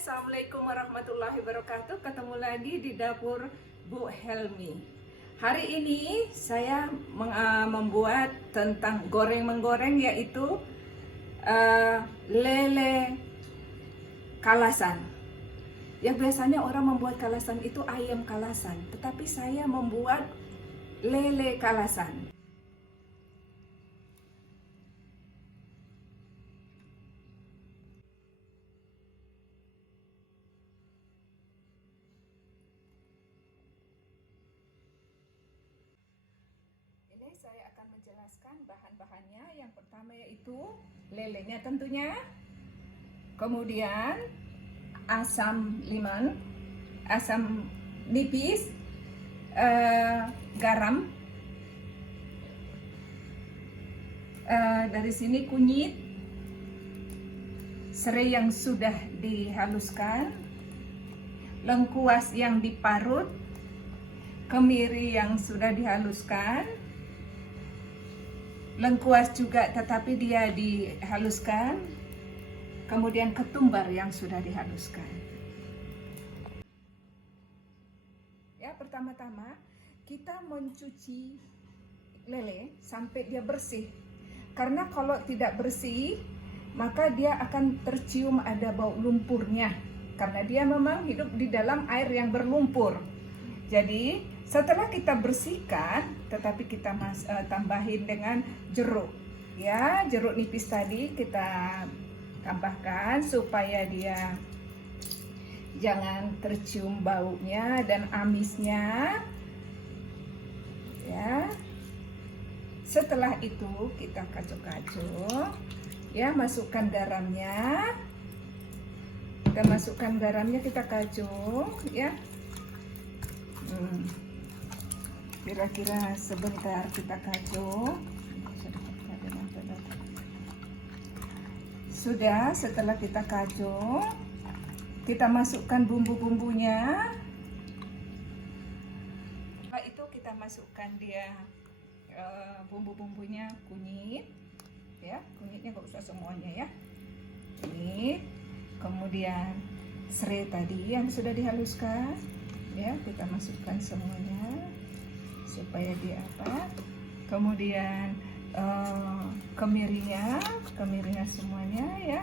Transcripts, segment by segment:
Assalamualaikum warahmatullahi wabarakatuh. Ketemu lagi di dapur Bu Helmi. Hari ini saya membuat tentang goreng-menggoreng, yaitu lele kalasan. Yang biasanya orang membuat kalasan itu ayam kalasan, tetapi saya membuat lele kalasan. Ini saya akan menjelaskan bahan-bahannya. Yang pertama yaitu lelenya tentunya, kemudian asam lemon, asam nipis, garam, dari sini kunyit, serai yang sudah dihaluskan, lengkuas yang diparut, kemiri yang sudah dihaluskan, lengkuas juga tetapi dia dihaluskan, kemudian ketumbar yang sudah dihaluskan. Ya, pertama-tama kita mencuci lele sampai dia bersih. Karena kalau tidak bersih, maka dia akan tercium ada bau lumpurnya. Karena dia memang hidup di dalam air yang berlumpur. Jadi setelah kita bersihkan, tetapi kita tambahin dengan jeruk. Ya, jeruk nipis tadi kita tambahkan supaya dia jangan tercium baunya dan amisnya. Ya. Setelah itu kita kacuk-kacuk. Ya, masukkan garamnya. Kita masukkan garamnya, kita kacuk, ya. Kira-kira sebentar kita kacuk. Sudah, setelah kita kacuk, kita masukkan bumbu-bumbunya. Setelah itu kita masukkan dia bumbu-bumbunya, kunyit, ya, kunyitnya gak usah semuanya ya. Kunyit, kemudian serai tadi yang sudah dihaluskan, ya, kita masukkan semuanya supaya dia apa. Kemudian kemirinya semuanya ya.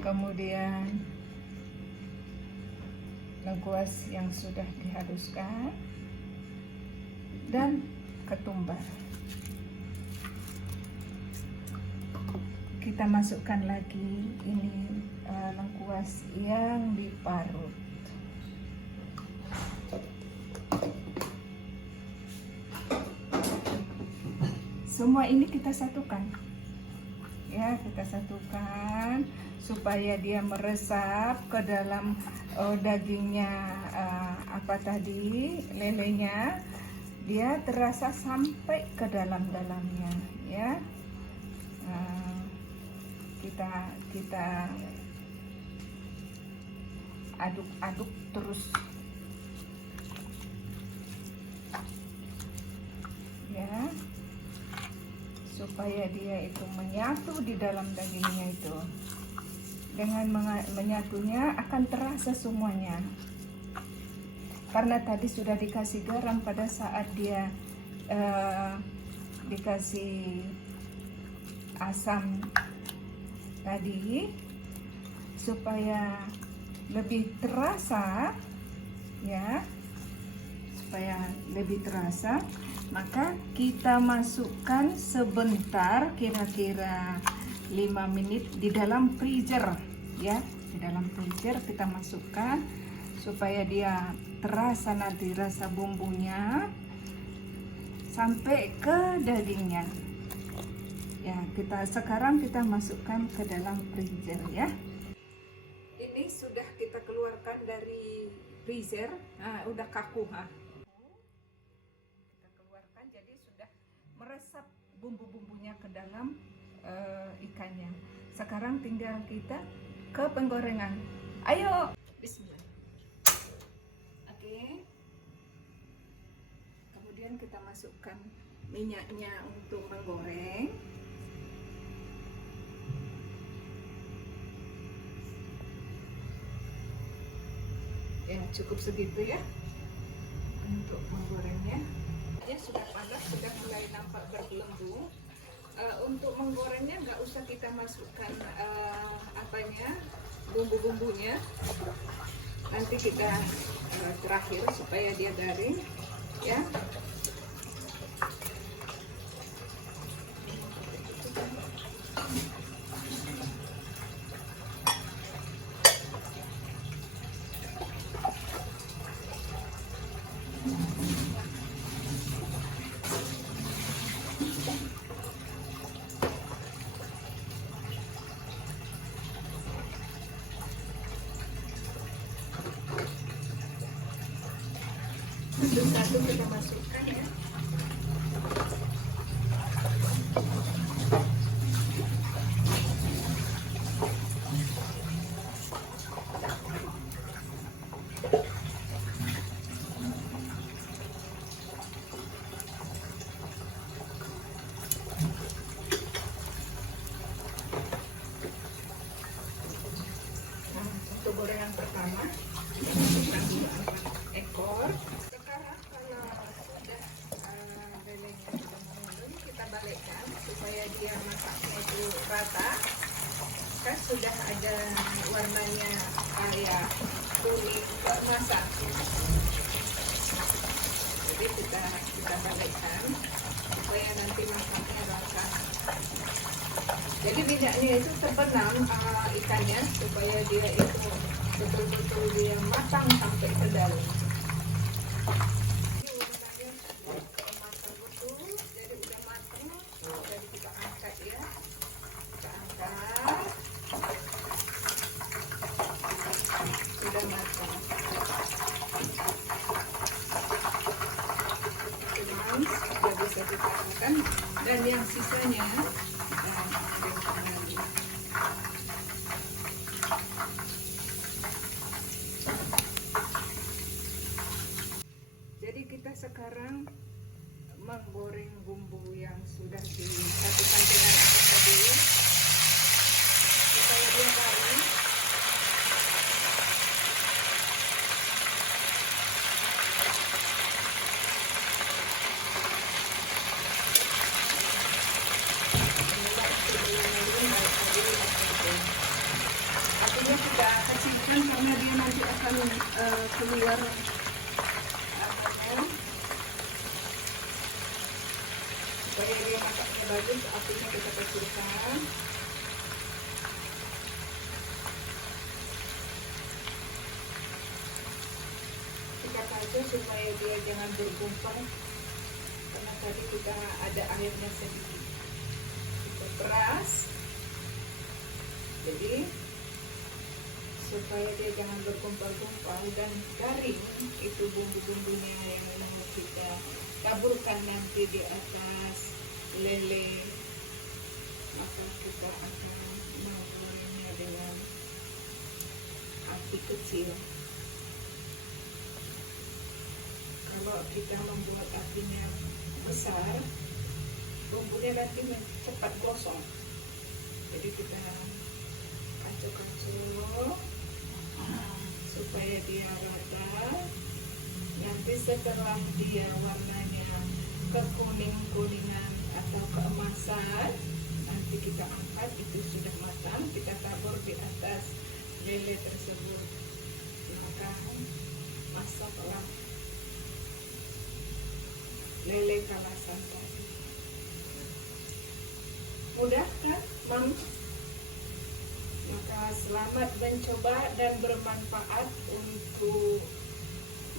Kemudian lengkuas yang sudah dihaluskan dan ketumbar. Kita masukkan lagi ini lengkuas yang diparut. Semua ini kita satukan, ya, kita satukan supaya dia meresap ke dalam dagingnya, apa tadi, lelenya, dia terasa sampai ke dalam-dalamnya, ya. Kita aduk-aduk terus, ya, supaya dia itu menyatu di dalam dagingnya itu. Dengan menyatunya akan terasa semuanya. Karena tadi sudah dikasih garam pada saat dia dikasih asam tadi, supaya lebih terasa, ya, supaya lebih terasa. Maka kita masukkan sebentar, kira-kira 5 menit di dalam freezer, ya. Di dalam freezer kita masukkan supaya dia terasa nanti rasa bumbunya sampai ke dagingnya. Ya, sekarang kita masukkan ke dalam freezer, ya. Ini sudah kita keluarkan dari freezer. Nah, udah kaku, jadi sudah meresap bumbu-bumbunya ke dalam ikannya. Sekarang tinggal kita ke penggorengan. Ayo, bismillah. Oke. Kemudian kita masukkan minyaknya untuk menggoreng. Ya, cukup segitu ya untuk menggorengnya. Ya, sudah panas, sudah mulai nampak bergelembung. Untuk menggorengnya nggak usah kita masukkan bumbu-bumbunya. Nanti kita terakhir supaya dia garing ya. Satu-satu kita masukkan ya. Untuk gorengan pertama kita masukkan 4 ekor. Sekarang kalau sudah lelenya sudah mengandung, kita balikkan supaya dia masaknya itu rata. Kan sudah ada warnanya kayak kuning keemasan. Jadi kita balikkan supaya nanti masaknya rata. Jadi minyaknya itu terbenam ikannya supaya dia itu betul-betul dia matang sampai ke dalam. Ini warnanya matang betul, jadi udah matang. Jadi kita angkat ya, kita angkat. Sudah matang. Sudah bisa kita angkat. Dan yang sisanya jadi kita sekarang menggoreng bumbu yang sudah disatukan dengan apa tadi supaya dia garing. Artinya kita kecilkan karena dia nanti akan keluar supaya dia masaknya bagus. Apinya kita kecilkan. Kita saja supaya dia jangan bergumpal karena tadi kita ada airnya sedikit. Kita peras. Jadi supaya dia jangan bergumpal-gumpal dan garing, itu bumbu-bumbunya yang mau kita taburkan nanti di atas lele. Maka kita akan menggorengnya dengan api kecil. Kalau kita membuat apinya besar, bumbunya nanti cepat gosong. Jadi kita kacau-kacau supaya dia rata. Nanti setelah dia warnanya kekuning-kuningan atau keemasan, nanti kita angkat. Itu sudah matang, kita tabur di atas lele tersebut. Maka masaklah lele kemasan tadi. Mudah kan, Mam? Maka selamat mencoba dan bermanfaat untuk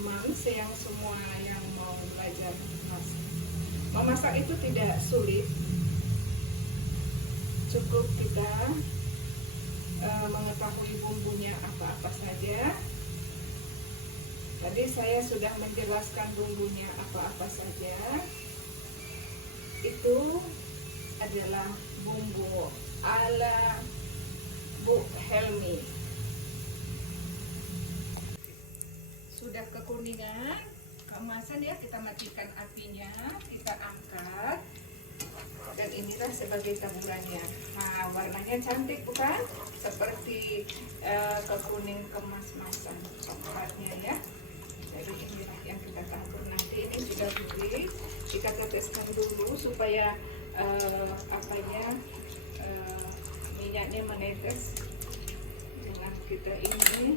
moms yang semua yang mau belajar memasak. Memasak itu tidak sulit, cukup kita mengetahui bumbunya apa-apa saja. Tadi saya sudah menjelaskan bumbunya apa-apa saja. Itu adalah bumbu ala Bu Helmi. Sudah kekuningan, keemasan ya, kita matikan apinya, kita angkat. Dan inilah sebagai taburannya. Nah, warnanya cantik bukan? Seperti kekuning kemas-masan tempatnya ya. Jadi inilah yang kita tabur. Nanti ini sudah gurih. Kita teteskan dulu supaya minyaknya menetes dengan kita ini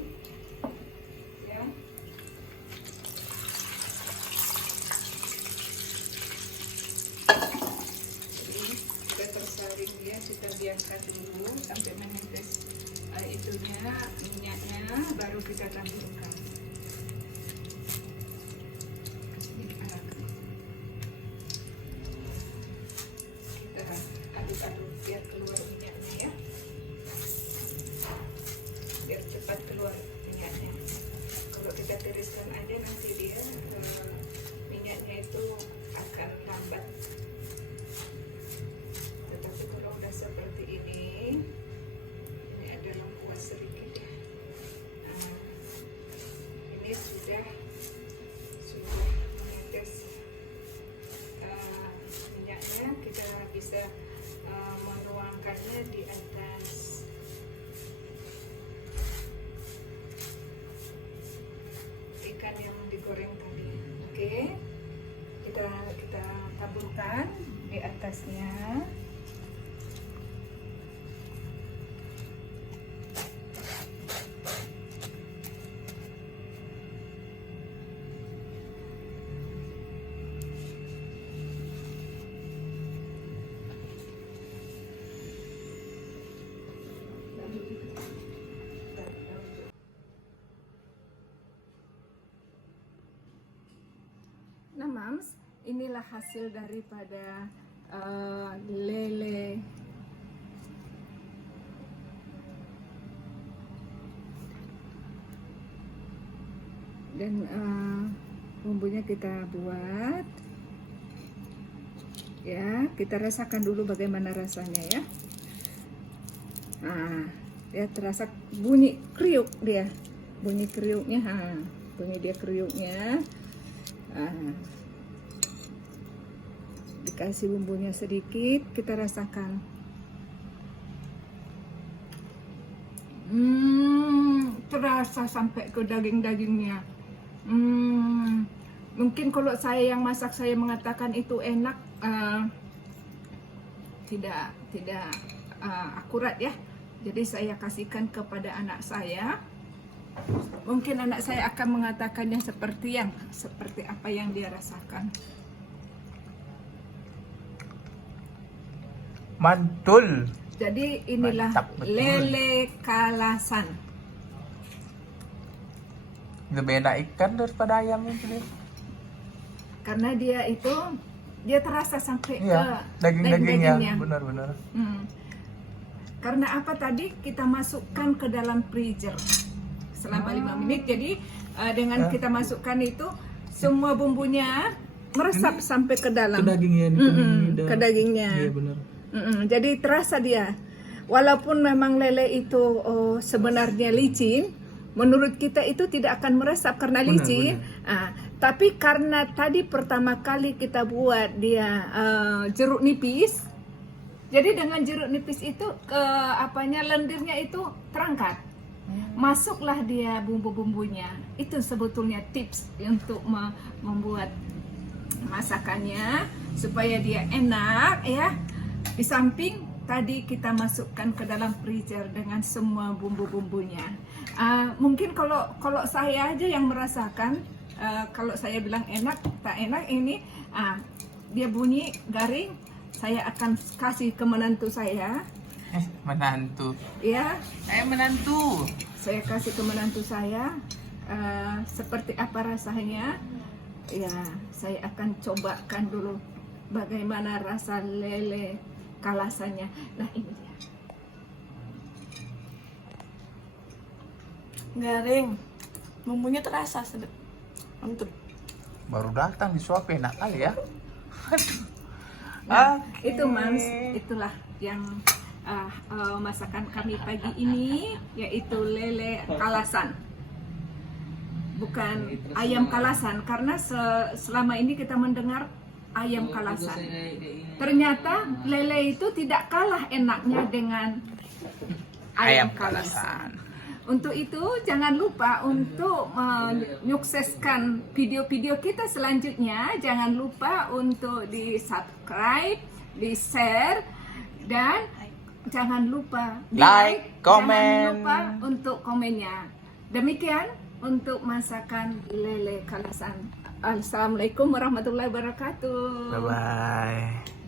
ya. Jadi kita tersaring ya, kita biarkan dulu sampai menetes minyaknya, baru kita taburkan. Aduk-aduk biar keluar minyaknya ya, biar cepat keluar minyaknya. Kalau kita tiriskan aja nanti dia minyaknya itu akan lambat. Tetapi kalau udah seperti ini ada lengkuas sedikit ya. Nah, ini sudah menetes minyaknya. Kita bisa menuangkannya di atas ikan yang digoreng tadi. Oke, kita taburkan di atasnya. Nah, Mams, inilah hasil daripada lele dan bumbunya kita buat ya. Kita rasakan dulu bagaimana rasanya ya. Nah, dia terasa bunyi kriuk dia, bunyi kriuknya. Bunyi dia kriuknya. Dikasih bumbunya sedikit, kita rasakan. Terasa sampai ke daging-dagingnya. Mungkin kalau saya yang masak, saya mengatakan itu enak, tidak akurat ya. Jadi saya kasihkan kepada anak saya. Mungkin anak saya akan mengatakannya seperti apa yang dia rasakan. Mantul. Jadi inilah lele kalasan. Lebih enak ikan daripada ayam itu deh. Karena dia terasa sampai iya, ke daging-dagingnya. Benar-benar. Karena apa tadi kita masukkan ke dalam freezer selama 5 menit. Jadi dengan kita masukkan itu semua bumbunya meresap sampai ke dalam. Ke dagingnya. Ke dagingnya. Iya benar. Jadi terasa dia. Walaupun memang lele itu sebenarnya licin, menurut kita itu tidak akan meresap karena licin. Tapi karena tadi pertama kali kita buat dia jeruk nipis, jadi dengan jeruk nipis itu lendirnya itu terangkat. Masuklah dia bumbu-bumbunya. Itu sebetulnya tips untuk membuat masakannya supaya dia enak ya. Di samping tadi kita masukkan ke dalam freezer dengan semua bumbu-bumbunya. Mungkin kalau saya aja yang merasakan, kalau saya bilang enak tak enak ini, dia bunyi garing, saya akan kasih ke menantu saya. Menantu. Ya. Saya menantu. Saya kasih ke menantu saya. Seperti apa rasanya? Ya, saya akan cobakan dulu bagaimana rasa lele kalasannya. Nah, ini dia. Garing, bumbunya terasa sedap, mantap. Baru datang disuapin, enak kali ya. Nah, itu Mams, itulah yang masakan kami pagi ini, yaitu lele kalasan. Bukan ayam kalasan, karena selama ini kita mendengar ayam kalasan. Ternyata lele itu tidak kalah enaknya dengan ayam kalasan. Untuk itu jangan lupa untuk menyukseskan video-video kita selanjutnya. Jangan lupa untuk di-subscribe, di-share, dan jangan lupa Like, komen. Jangan lupa untuk komennya. Demikian untuk masakan lele kalasan. Assalamualaikum warahmatullahi wabarakatuh. Bye-bye.